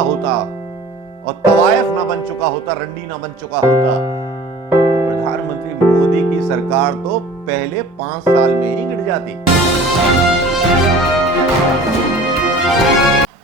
होता और तवायफ ना बन चुका होता, रंडी ना बन चुका होता, प्रधानमंत्री मोदी की सरकार तो पहले 5 साल में ही गिर जाती।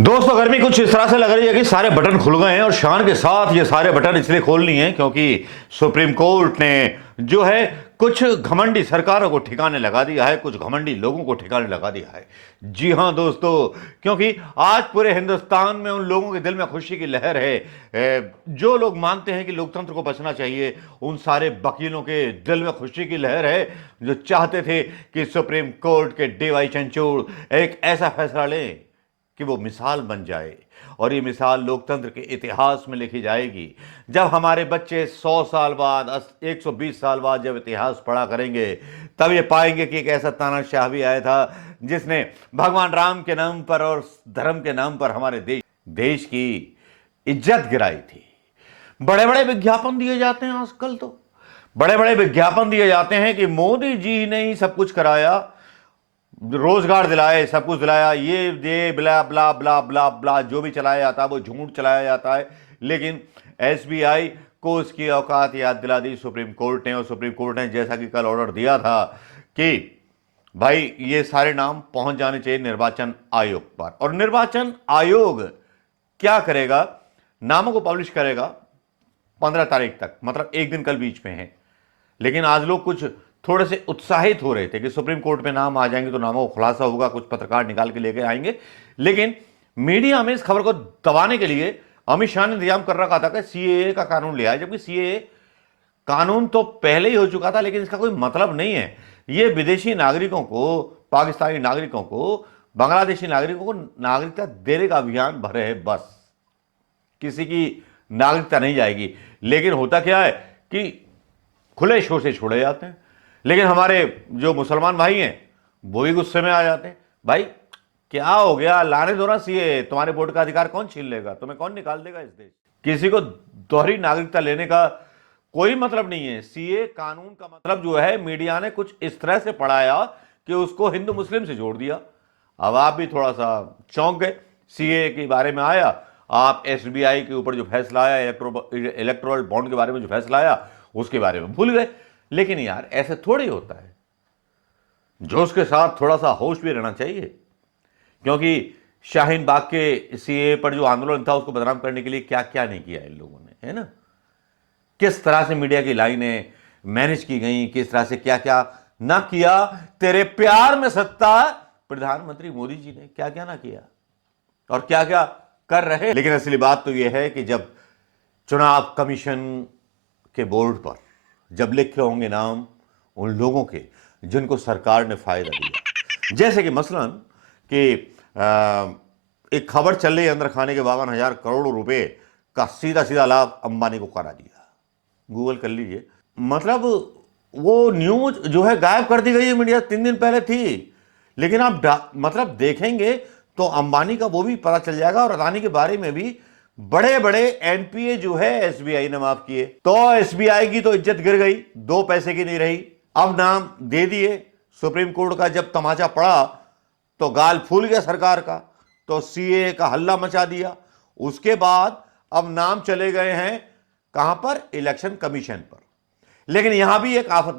दोस्तों, गर्मी कुछ इस तरह से लग रही है कि सारे बटन खुल गए हैं और शान के साथ ये सारे बटन इसलिए खोल लिए हैं क्योंकि सुप्रीम कोर्ट ने जो है कुछ घमंडी सरकारों को ठिकाने लगा दिया है, कुछ घमंडी लोगों को ठिकाने लगा दिया है। जी हां दोस्तों, क्योंकि आज पूरे हिंदुस्तान में उन लोगों के दिल में खुशी की लहर है जो लोग मानते हैं कि लोकतंत्र को बचना चाहिए। उन सारे वकीलों के दिल में खुशी की लहर है जो चाहते थे कि सुप्रीम कोर्ट के डीवाई चंद्रचूड़ एक ऐसा फैसला लें कि वो मिसाल बन जाए और ये मिसाल लोकतंत्र के इतिहास में लिखी जाएगी। जब हमारे बच्चे 100 साल बाद 120 साल बाद जब इतिहास पढ़ा करेंगे तब ये पाएंगे कि एक ऐसा तानाशाह भी आया था जिसने भगवान राम के नाम पर और धर्म के नाम पर हमारे देश की इज्जत गिराई थी। बड़े बड़े विज्ञापन दिए जाते हैं आजकल, तो बड़े बड़े विज्ञापन दिए जाते हैं कि मोदी जी ने ही सब कुछ कराया, रोजगार दिलाए, सब कुछ दिलाया, ये ब्ला ब्ला ब्ला ब्ला ब्ला जो भी चलाया जाता है वो झूठ चलाया जाता है। लेकिन एसबीआई को उसकी औकात याद दिला दी सुप्रीम कोर्ट ने, और सुप्रीम कोर्ट ने जैसा कि कल ऑर्डर दिया था कि भाई ये सारे नाम पहुंच जाने चाहिए निर्वाचन आयोग पर, और निर्वाचन आयोग क्या करेगा, नामों को पब्लिश करेगा 15 तारीख तक, मतलब एक दिन कल बीच में है। लेकिन आज लोग कुछ थोड़े से उत्साहित हो रहे थे कि सुप्रीम कोर्ट में नाम आ जाएंगे तो नामों को खुलासा होगा, कुछ पत्रकार निकाल के लेके आएंगे। लेकिन मीडिया में इस खबर को दबाने के लिए अमित शाह ने इंतजाम कर रखा था कि सीएए का कानून ले आए, जबकि सीएए कानून तो पहले ही हो चुका था, लेकिन इसका कोई मतलब नहीं है। ये विदेशी नागरिकों को, पाकिस्तानी नागरिकों को, बांग्लादेशी नागरिकों को नागरिकता देने का अभियान भरे है, बस किसी की नागरिकता नहीं जाएगी। लेकिन होता क्या है कि खुले शोर से छोड़े जाते हैं। लेकिन हमारे जो मुसलमान भाई हैं वो भी गुस्से में आ जाते हैं, भाई क्या हो गया, लाने दो ना सीए, तुम्हारे वोट का अधिकार कौन छीन लेगा, तुम्हें कौन निकाल देगा इस देश। किसी को दोहरी नागरिकता लेने का कोई मतलब नहीं है। सीए कानून का मतलब जो है मीडिया ने कुछ इस तरह से पढ़ाया कि उसको हिंदू मुस्लिम से जोड़ दिया। अब आप भी थोड़ा सा चौंक गए, सीए के बारे में आया, आप एसबीआई के ऊपर जो फैसला आया, इलेक्टोरल बॉन्ड के बारे में जो फैसला आया उसके बारे में भूल गए। लेकिन यार ऐसे थोड़ी होता है, जोश के साथ थोड़ा सा होश भी रहना चाहिए, क्योंकि शाहीन बाग के सीए पर जो आंदोलन था उसको बदनाम करने के लिए क्या क्या नहीं किया इन लोगों ने, है ना। किस तरह से मीडिया की लाइनें मैनेज की गई, किस तरह से क्या क्या ना किया। तेरे प्यार में सत्ता प्रधानमंत्री मोदी जी ने क्या क्या ना किया और क्या क्या कर रहे। लेकिन असली बात तो यह है कि जब चुनाव कमीशन के बोर्ड पर जब लिखे होंगे नाम उन लोगों के जिनको सरकार ने फायदा दिया, जैसे कि मसलन कि एक खबर चल रही है, अंदर खाने के 52,000 करोड़ रुपए का सीधा सीधा लाभ अंबानी को करा दिया। गूगल कर लीजिए, मतलब वो न्यूज जो है गायब कर दी गई है, मीडिया 3 दिन पहले थी। लेकिन आप मतलब देखेंगे तो अंबानी का वो भी पता चल जाएगा, और अदानी के बारे में भी। बड़े बड़े एनपीए जो है एसबीआई ने माफ किए, तो एसबीआई की तो इज्जत गिर गई, 2 पैसे की नहीं रही। अब नाम दे दिए, सुप्रीम कोर्ट का जब तमाचा पड़ा तो गाल फूल गया सरकार का, तो सीए का हल्ला मचा दिया। उसके बाद अब नाम चले गए हैं कहां पर, इलेक्शन कमीशन पर। लेकिन यहां भी एक आफत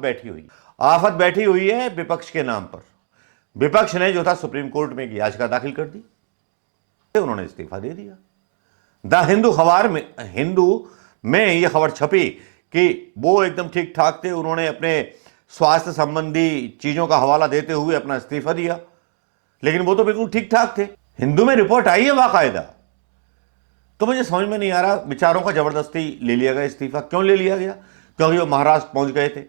बैठी हुई है विपक्ष के नाम पर। विपक्ष ने जो था सुप्रीम कोर्ट में एक याचिका दाखिल कर दी, उन्होंने इस्तीफा दे दिया। द हिंदू में यह खबर छपी कि वो एकदम ठीक ठाक थे, उन्होंने अपने स्वास्थ्य संबंधी चीजों का हवाला देते हुए अपना इस्तीफा दिया, लेकिन वो तो बिल्कुल ठीक ठाक थे। हिंदू में रिपोर्ट आई है बाकायदा। तो मुझे समझ में नहीं आ रहा, विचारों का जबरदस्ती ले लिया गया इस्तीफा। क्यों ले लिया गया? क्योंकि वो महाराष्ट्र पहुंच गए थे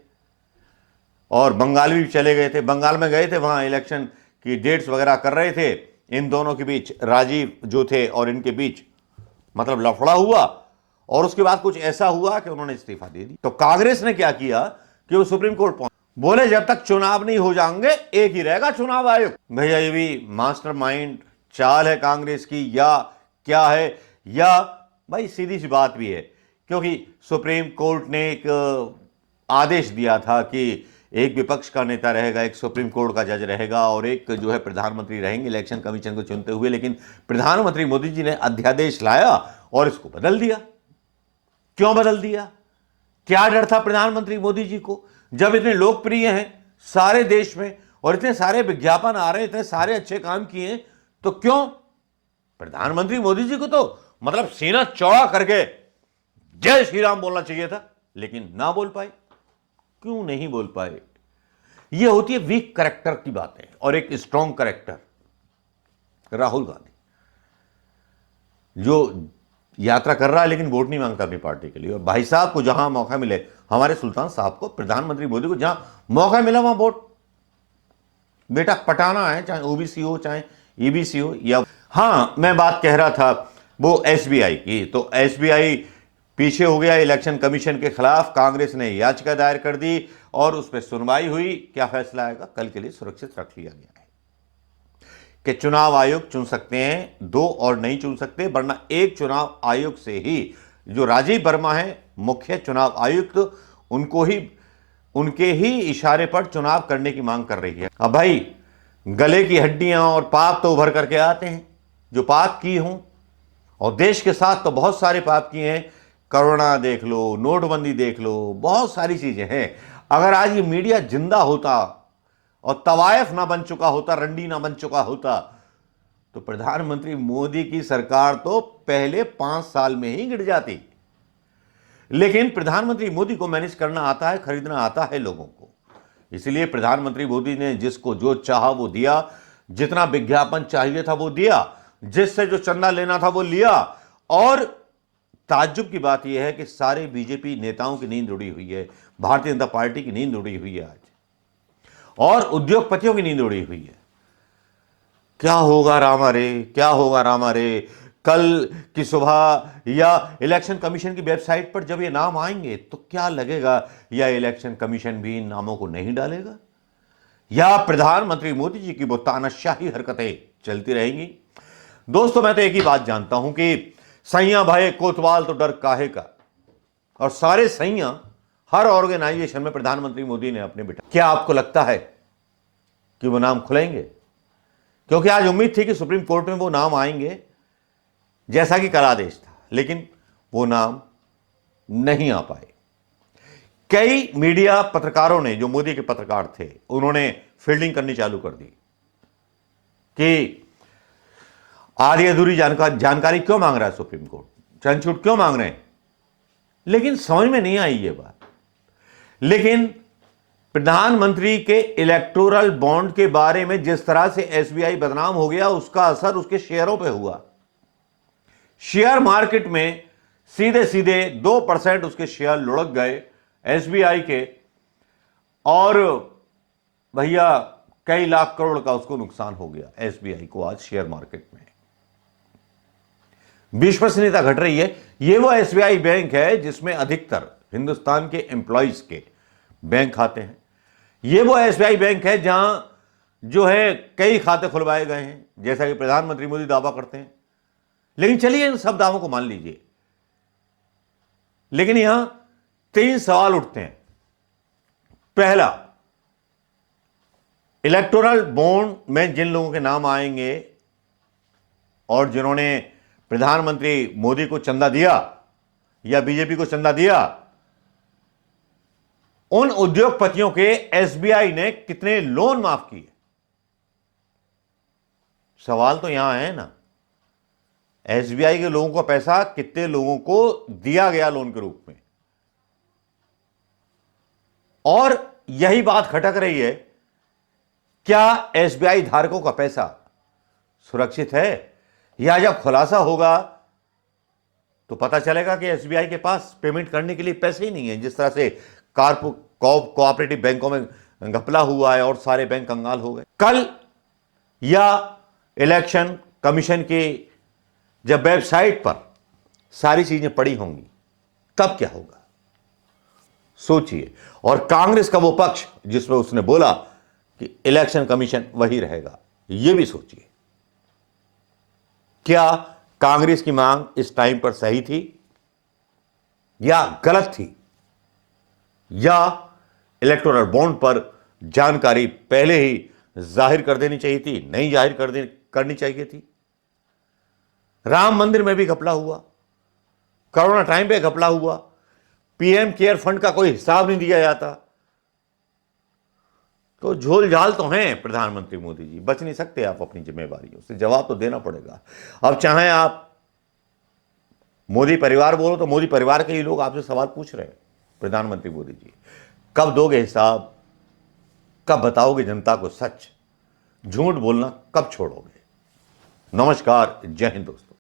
और बंगाल भी चले गए थे। बंगाल में गए थे, वहां इलेक्शन की डेट्स वगैरह कर रहे थे। इन दोनों के बीच राजीव जो थे और इनके बीच मतलब लफड़ा हुआ, और उसके बाद कुछ ऐसा हुआ कि उन्होंने इस्तीफा दे दी। तो कांग्रेस ने क्या किया कि वो सुप्रीम कोर्ट पहुंचे, बोले जब तक चुनाव नहीं हो जाएंगे एक ही रहेगा चुनाव आयोग। भैया ये भी मास्टरमाइंड चाल है कांग्रेस की या क्या है? या भाई सीधी सी बात भी है, क्योंकि सुप्रीम कोर्ट ने एक आदेश दिया था कि एक विपक्ष का नेता रहेगा, एक सुप्रीम कोर्ट का जज रहेगा और एक जो है प्रधानमंत्री रहेंगे इलेक्शन कमीशन को चुनते हुए। लेकिन प्रधानमंत्री मोदी जी ने अध्यादेश लाया और इसको बदल दिया। क्यों बदल दिया? क्या डर था प्रधानमंत्री मोदी जी को? जब इतने लोकप्रिय हैं सारे देश में और इतने सारे विज्ञापन आ रहे हैं, इतने सारे अच्छे काम किए हैं, तो क्यों? प्रधानमंत्री मोदी जी को तो मतलब सीना चौड़ा करके जय श्री राम बोलना चाहिए था, लेकिन ना बोल पाए। क्यों नहीं बोल पाए? यह होती है वीक कैरेक्टर की बातें और एक स्ट्रॉन्ग कैरेक्टर। राहुल गांधी जो यात्रा कर रहा है लेकिन वोट नहीं मांगता अपनी पार्टी के लिए, और भाई साहब को जहां मौका मिले, हमारे सुल्तान साहब को, प्रधानमंत्री मोदी को जहां मौका मिला वहां वोट बेटा पटाना है, चाहे ओबीसी हो चाहे ईबीसी हो। या हाँ, मैं बात कह रहा था वो एसबीआई की। तो एसबीआई पीछे हो गया इलेक्शन कमीशन के खिलाफ। कांग्रेस ने याचिका दायर कर दी और उस पर सुनवाई हुई। क्या फैसला आएगा कल के लिए सुरक्षित रख लिया गया है कि चुनाव आयोग चुन सकते हैं, दो और नहीं चुन सकते, वरना एक चुनाव आयोग से ही जो राजीव वर्मा है मुख्य चुनाव आयुक्त, उनके ही इशारे पर चुनाव करने की मांग कर रही है। अब भाई गले की हड्डियां और पाप तो उभर करके आते हैं, जो पाप की हों, और देश के साथ तो बहुत सारे पाप किए हैं। कोरोना देख लो, नोटबंदी देख लो, बहुत सारी चीजें हैं। अगर आज ये मीडिया जिंदा होता और तवायफ ना बन चुका होता, रंडी ना बन चुका होता, तो प्रधानमंत्री मोदी की सरकार तो पहले 5 साल में ही गिर जाती। लेकिन प्रधानमंत्री मोदी को मैनेज करना आता है, खरीदना आता है लोगों को। इसलिए प्रधानमंत्री मोदी ने जिसको जो चाहा वो दिया, जितना विज्ञापन चाहिए था वो दिया, जिससे जो चंदा लेना था वो लिया। और ताज्जुब की बात यह है कि सारे बीजेपी नेताओं की नींद उड़ी हुई है, भारतीय जनता पार्टी की नींद उड़ी हुई है आज, और उद्योगपतियों की नींद उड़ी हुई है। क्या होगा रामा रे, क्या होगा रामा रे? कल की सुबह या इलेक्शन कमीशन की वेबसाइट पर जब ये नाम आएंगे तो क्या लगेगा? या इलेक्शन कमीशन भी इन नामों को नहीं डालेगा, या प्रधानमंत्री मोदी जी की वो तानाशाही हरकतें चलती रहेंगी? दोस्तों, मैं तो एक ही बात जानता हूं कि सैया भय कोतवाल तो डर काहे का, और सारे सैया हर ऑर्गेनाइजेशन में प्रधानमंत्री मोदी ने अपने बिठा। क्या आपको लगता है कि वो नाम खुलेंगे? क्योंकि आज उम्मीद थी कि सुप्रीम कोर्ट में वो नाम आएंगे जैसा कि कल आदेश था, लेकिन वो नाम नहीं आ पाए। कई मीडिया पत्रकारों ने, जो मोदी के पत्रकार थे, उन्होंने फील्डिंग करनी चालू कर दी कि आधी अधूरी जानकारी क्यों मांग रहा है सुप्रीम कोर्ट, छूट क्यों मांग रहे हैं। लेकिन समझ में नहीं आई ये बात। लेकिन प्रधानमंत्री के इलेक्टोरल बॉन्ड के बारे में जिस तरह से एसबीआई बदनाम हो गया, उसका असर उसके शेयरों पे हुआ। शेयर मार्केट में सीधे सीधे 2% उसके शेयर लुढ़क गए एसबीआई के, और भैया कई लाख करोड़ का उसको नुकसान हो गया एसबीआई को आज शेयर मार्केट में। विश्वसनीयता घट रही है। यह वो एसबीआई बैंक है जिसमें अधिकतर हिंदुस्तान के एम्प्लॉइज के बैंक खाते हैं। यह वो एसबीआई बैंक है जहां जो है कई खाते खुलवाए गए हैं, जैसा कि प्रधानमंत्री मोदी दावा करते हैं। लेकिन चलिए इन सब दावों को मान लीजिए, लेकिन यहां 3 सवाल उठते हैं। पहला, इलेक्टोरल बॉन्ड में जिन लोगों के नाम आएंगे और जिन्होंने प्रधानमंत्री मोदी को चंदा दिया या बीजेपी को चंदा दिया, उन उद्योगपतियों के एसबीआई ने कितने लोन माफ किए? सवाल तो यहां है ना। एसबीआई के लोगों का पैसा कितने लोगों को दिया गया लोन के रूप में? और यही बात खटक रही है, क्या एसबीआई धारकों का पैसा सुरक्षित है? या जब खुलासा होगा तो पता चलेगा कि एसबीआई के पास पेमेंट करने के लिए पैसे ही नहीं है, जिस तरह से कोऑपरेटिव बैंकों में घपला हुआ है और सारे बैंक कंगाल हो गए। कल या इलेक्शन कमीशन की जब वेबसाइट पर सारी चीजें पड़ी होंगी तब क्या होगा? सोचिए। और कांग्रेस का वो पक्ष जिसमें उसने बोला कि इलेक्शन कमीशन वही रहेगा, यह भी सोचिए। क्या कांग्रेस की मांग इस टाइम पर सही थी या गलत थी, या इलेक्टोरल बॉन्ड पर जानकारी पहले ही जाहिर कर देनी चाहिए थी, नहीं जाहिर करनी चाहिए थी। राम मंदिर में भी घपला हुआ, कोरोना टाइम पे घपला हुआ, पीएम केयर फंड का कोई हिसाब नहीं दिया जाता। तो झोल झाल तो हैं प्रधानमंत्री मोदी जी, बच नहीं सकते आप अपनी जिम्मेवारियों से, जवाब तो देना पड़ेगा। अब चाहे आप मोदी परिवार बोलो तो मोदी परिवार के ही लोग आपसे सवाल पूछ रहे हैं, प्रधानमंत्री मोदी जी कब दोगे हिसाब, कब बताओगे जनता को सच, झूठ बोलना कब छोड़ोगे। नमस्कार, जय हिंद दोस्तों।